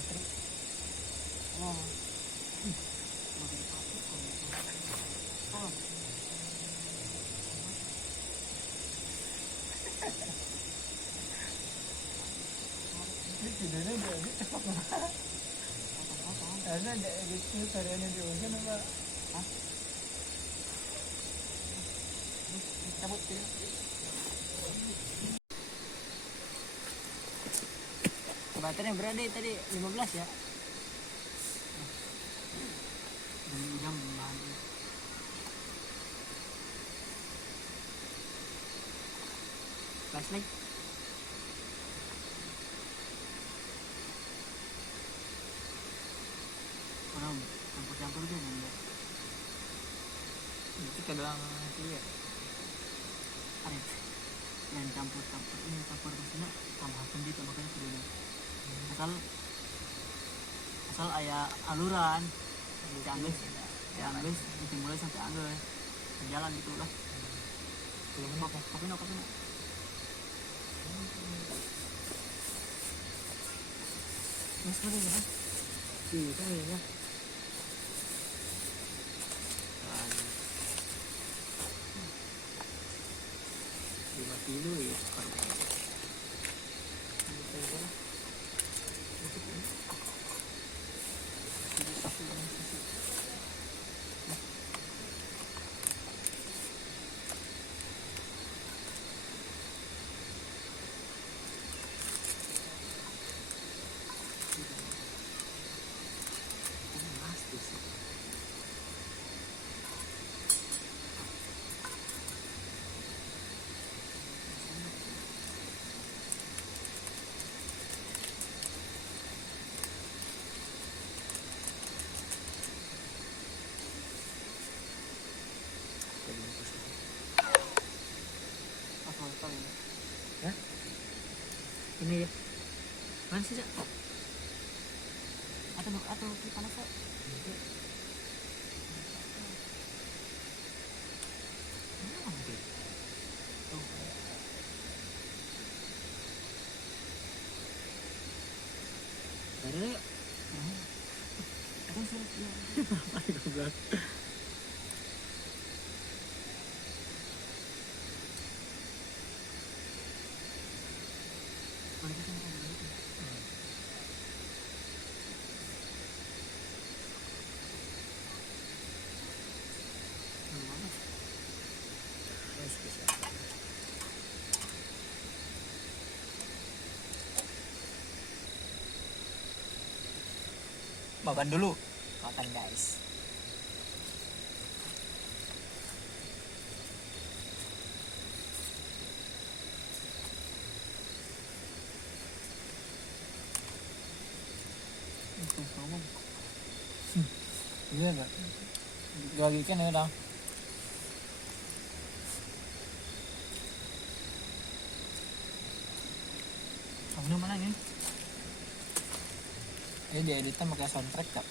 baterai. Oh. Baterai pakai oh. Ini tidurnya jadi cepat banget. Karena ada gitu tariannya di hujan apa? Hah? Cabut ya. Baterainya berada tadi 15 ya. Jam lagi. Flashlight. Orang campur-campur dia nih. Itu kadang iya. Arif. Dan campur-campur ini campur mesinnya tambahkan gitu makanya sudah. Asal ayah aluran. Diambil dimulai sampai ambil jalan gitu lah. Kopi no. Mas mana ya? Itu ya. Mati dulu ya. Hah? Ini ya. Mana sih, Cak? Atau kita panas, Cak? Dari yuk. Akan siap. Makan dulu. Makan guys. Iya enggak? Lagi kan ya dong. Kamu mana ini? Ini dieditnya pakai soundtrack tak?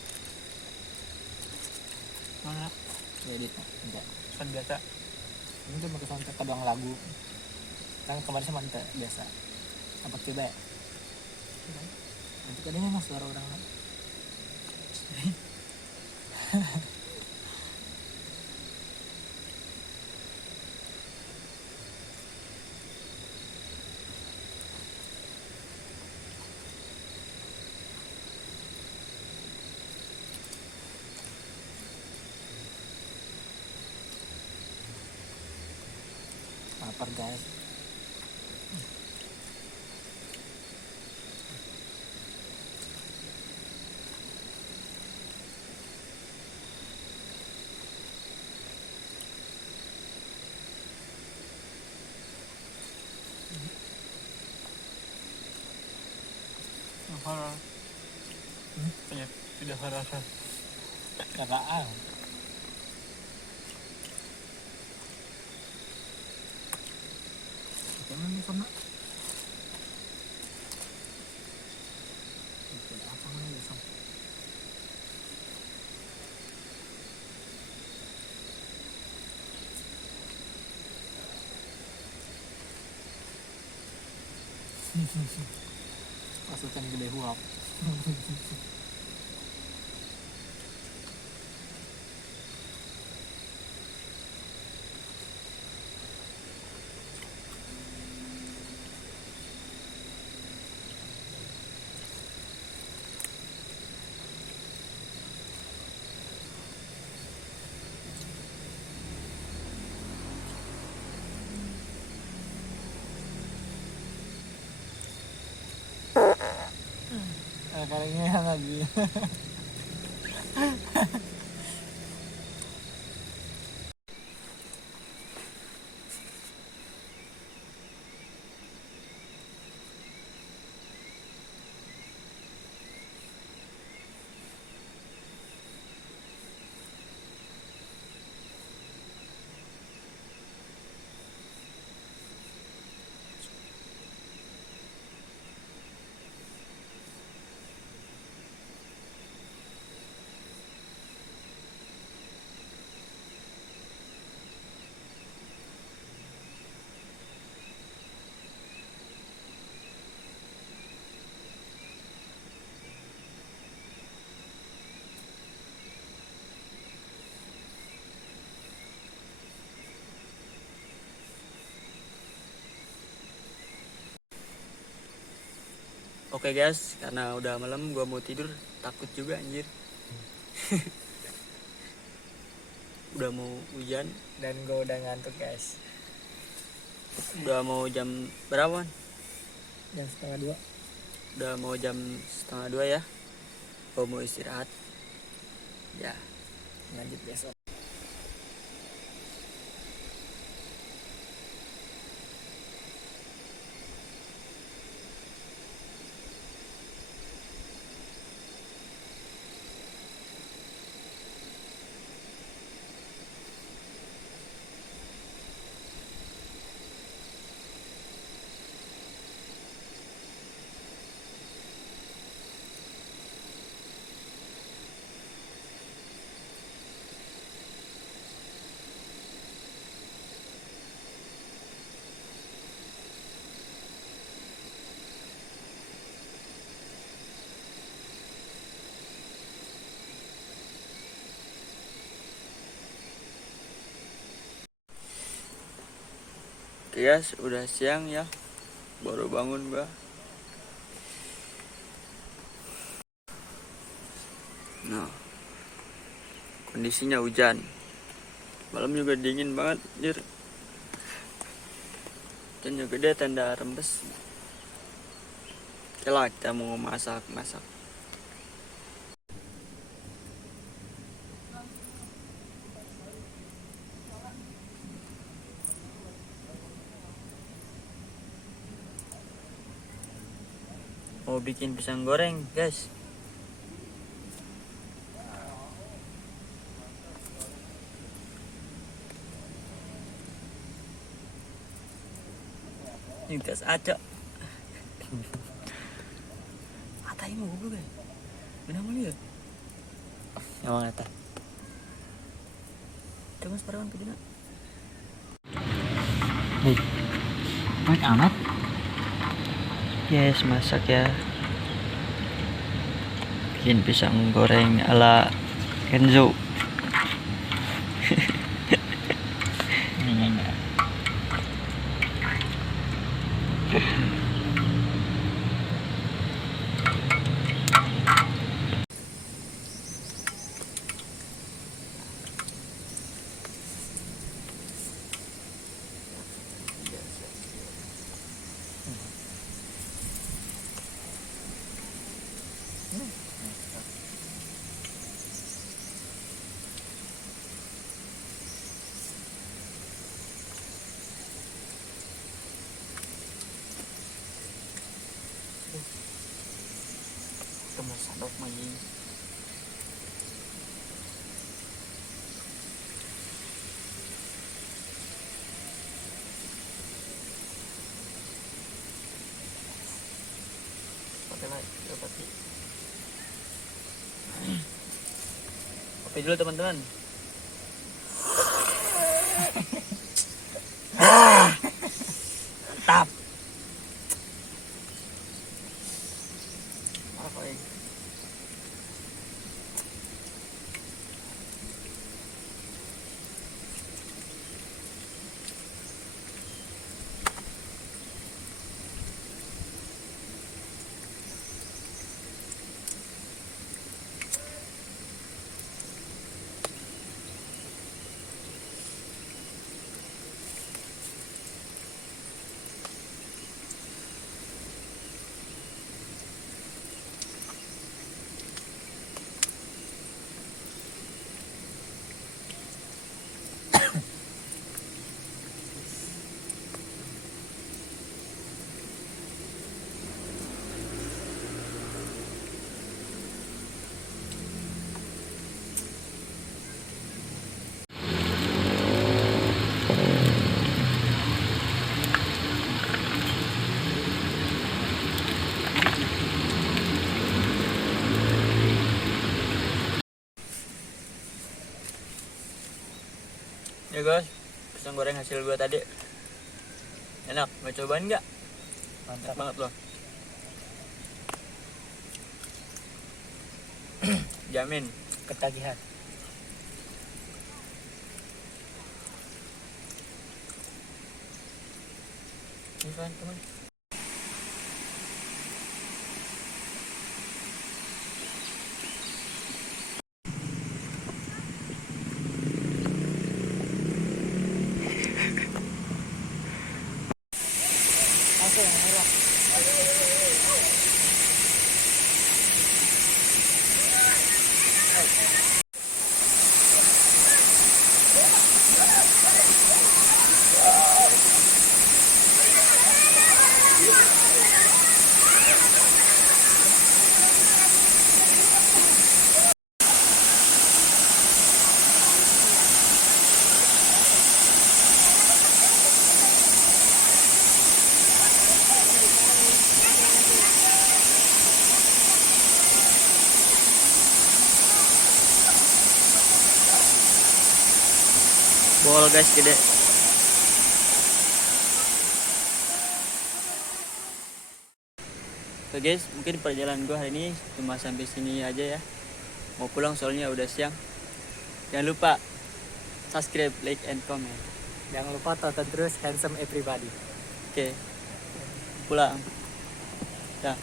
Mana? Dieditnya enggak. Sound biasa. Ini tuh pakai soundtrack doang lagu. Kan kemarin sama kita biasa. Apa coba ya? Nanti kadangnya mas suara orang lain. Lapar guys. Horor. Tidak rasa. Karaan. Jangan nih sama. Apa namanya sama? pasukan gede huap. Kalinya lagi. Oke guys, karena udah malam gua mau tidur, takut juga anjir. Udah mau hujan Dan gue udah ngantuk guys. udah mau jam berapa? Jam 1:30. Udah mau jam 1:30 ya. Gua mau istirahat ya. Lanjut besok. Oke guys, udah siang ya. Baru bangun gua. Nah, kondisinya hujan. Malam juga dingin banget, anjir. Hujannya gede, tenda rembes. Oke lah, kita mau masak. Mau bikin pisang goreng, guys. Ini gas acak. Atai mau goblok ya. Benar mau lihat. Emang eta. Coba separuhan ke dina. Baik amat. Yes, masak ya. Bikin pisang goreng ala Kenzo. Temu sadok mayin. Pakai lagi, tapi. Kopi dulu teman-teman. Mantap. Oi. Ya guys, pisang goreng hasil gua tadi. Enak, mau cobain nggak? Mantap banget loh. Jamin. Ketagihan. Ini kan teman. Oke, yang murah. Bol guys gede. Oke guys, mungkin perjalanan gua hari ini cuma sampai sini aja ya. Mau pulang soalnya udah siang. Jangan lupa subscribe, like, and comment. Jangan lupa tonton terus Handsome Everybody. Oke, pulang. Dah.